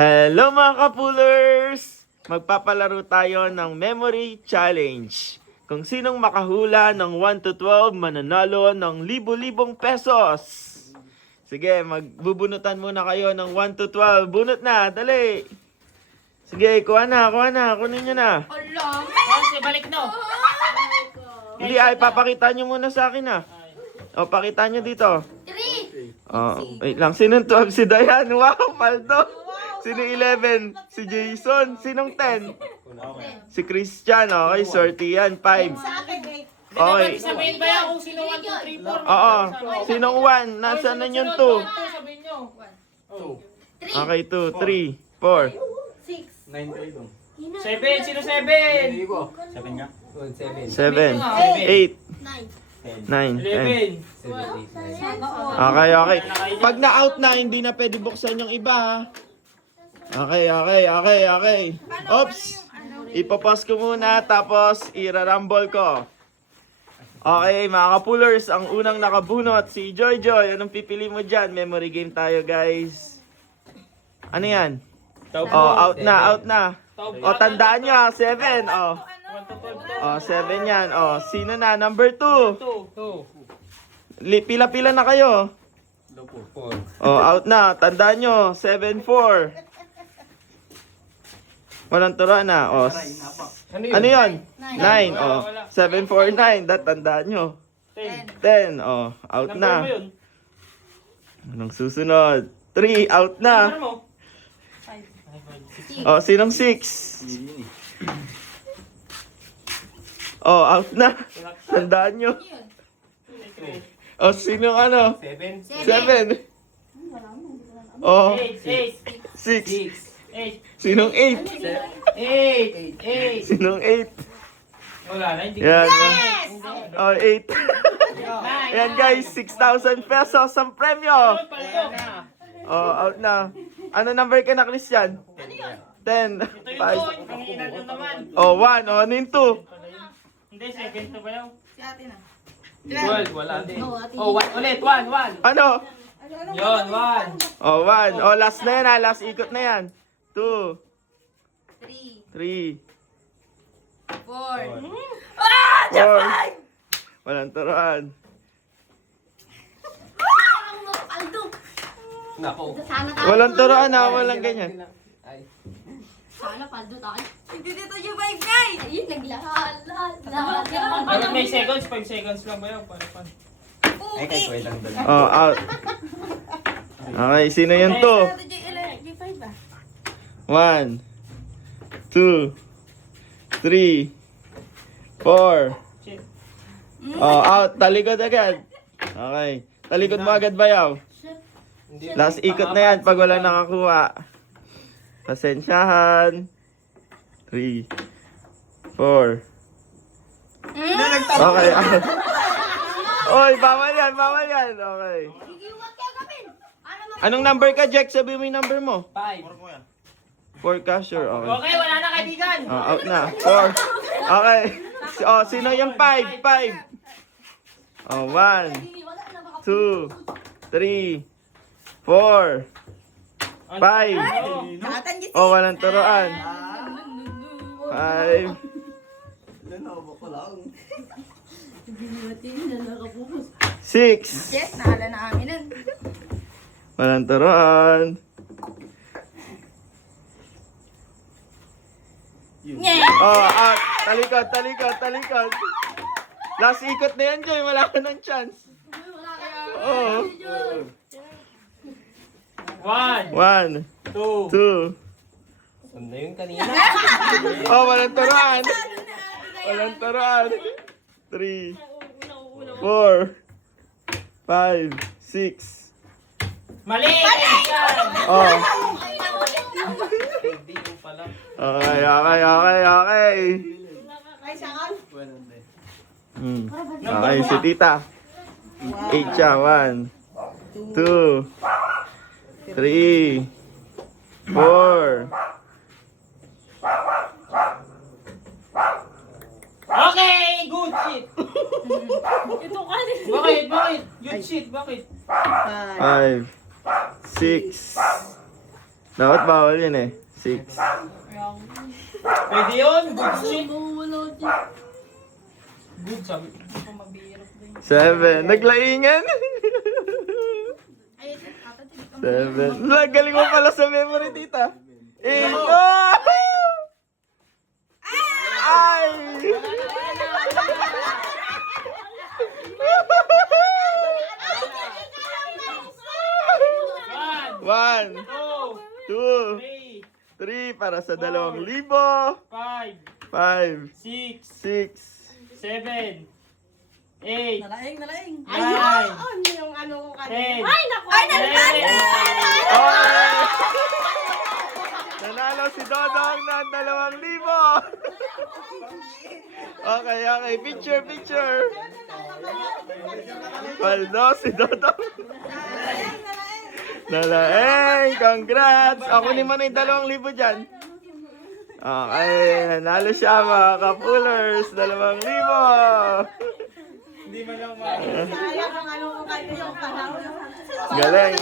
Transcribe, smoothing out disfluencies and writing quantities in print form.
Hello mga kapulers! Magpapalaro tayo ng Memory Challenge. Kung sinong makahula ng 1 to 12, mananalo ng libo-libong pesos. Sige, magbubunutan muna kayo ng 1 to 12. Bunot na, dali! Sige, kuha na. Kunin nyo na. Kasi balik no. Hindi, ay, papakita nyo muna sa akin ah. O, pakita nyo dito. 3. Wait lang. Sinong 12? Si Dayan. Wow, paldo. Sino 11? Si Jason. Sinong 10? Si Christian. Okay, sorty yan. 5. Okay. Sabihin ba yan kung sino 1, 2, 3, 4? Oo. Sinong 1? Nasaan na yung 2? Sabihin nyo. Okay, 2, 3, 4. 9 kayo doon. 7, sino 7? Hindi ko. 7 nga? 7. 7, 8, 9, 10. 11. Okay. Pag na-out na, hindi na pwede buksan yung iba ha. Okay. Oops! Ipapause ko muna, tapos irarumble ko. Okay, mga kapulers, ang unang nakabunot, si Joy. Anong pipili mo dyan? Memory game tayo, guys. Ano yan? Oh, out na. Oh, tandaan nyo ha, 7. Oh, 7 yan. Oh, sino na? Number 2. 2. Pila-pila na kayo. 4. Oh, out na. Tandaan nyo, 7-4. Walang turuan na. Oh, ano yun? 9. Oh, 7-4-9. Tandaan nyo. 10. Oh, out na. Anong susunod? 3. Out na. Oh, sinong 6? Oh, out na. Tandaan nyo. Oh, sinong ano? 7. Oh, 6. 8. Sinong 8? 8. Sinong 8? Wala na, hindi. Yan. Oh, 8. Yan guys, 6,000 pesos ang premyo. Oh, out na. Ano number ka na, Christian? 10. 5. Oh, 1. Oh, ano yung 2? Hindi, second to ba yun? Si ate na. 12, wala din. Oh, 1 ulit, 1. Ano? Yun, 1. Oh, 1. Oh, last na yan ha. Last ikot na yan. 2. 3. 3. 4. 4. Walang turuan. Nako. Walang turuan ha. Walang ganyan. Sana paldo tayo. Hindi dito yung 5 guys. Ayun, naglahat. Ano, may seconds? 5 seconds lang ba yun? Paano? Ay, kay Kuya lang doon. Oh, out. Okay, sino yung 2? J5 ba? 1, 2, 3, 4. Oh, out. Talikod agad. Okay. Talikod mo agad, bayaw. Last ikot na yan pag wala nakakuha. Pasensyahan. 3, 4. Okay, out. Oy, bawal yan. Okay. Anong number ka, Jack? Sabi mo yung number mo. 5. 4 ka, sure. Okay. Okay, wala na kaibigan. Oh, out na. 4. Okay. Oh, sino yung 5? 5. Oh, 1, 2, 3, 4, 5. Oh, walang turuan. 5. Lenovo ko lang. 6. Yes, naala na amin nun. Walang turuan. Oh, out. Talikod. Last ikot na yan, Joy. Wala ka ng chance. Oh. 1, 1, 2. 2. Sanda yun kanina. Oh, walang turuan. 3, 4, 5, 6. Mali! Kaibigan! Oh. Hindi ko pala. Okay. Okay, si tita. 8 siya. 1, 2, 3, 4. Okay! Good shit! Ito ka din. Bakit? Good shit, bakit? 5, 6, Dapat bawal yun eh. 6. Pwede yun. Good shit. Wala dyan. Good sabi. 7. Naglaingan. Ay, tatatig. 7. Galing mo pala sa memory, tita. 8. Oh! Ay! One, 1, two, 2, three, 3 para sa 2,000. 5, 5, 6, 6, 7, 8, Nalaing. 9, Ano yung ano ko kanina? 10, Ay, naku! Ay, Oh! Nanalo si Dodong ng 2,000. Okay. Picture. Paldo si Dodong. Nalaeng! Congrats! Ako ni man yung 2,000 dyan. Okay, nanalo siya mga kapulers. 2,000. Hindi man lang Sayang ang ano ko kanina yung panahon. Galing.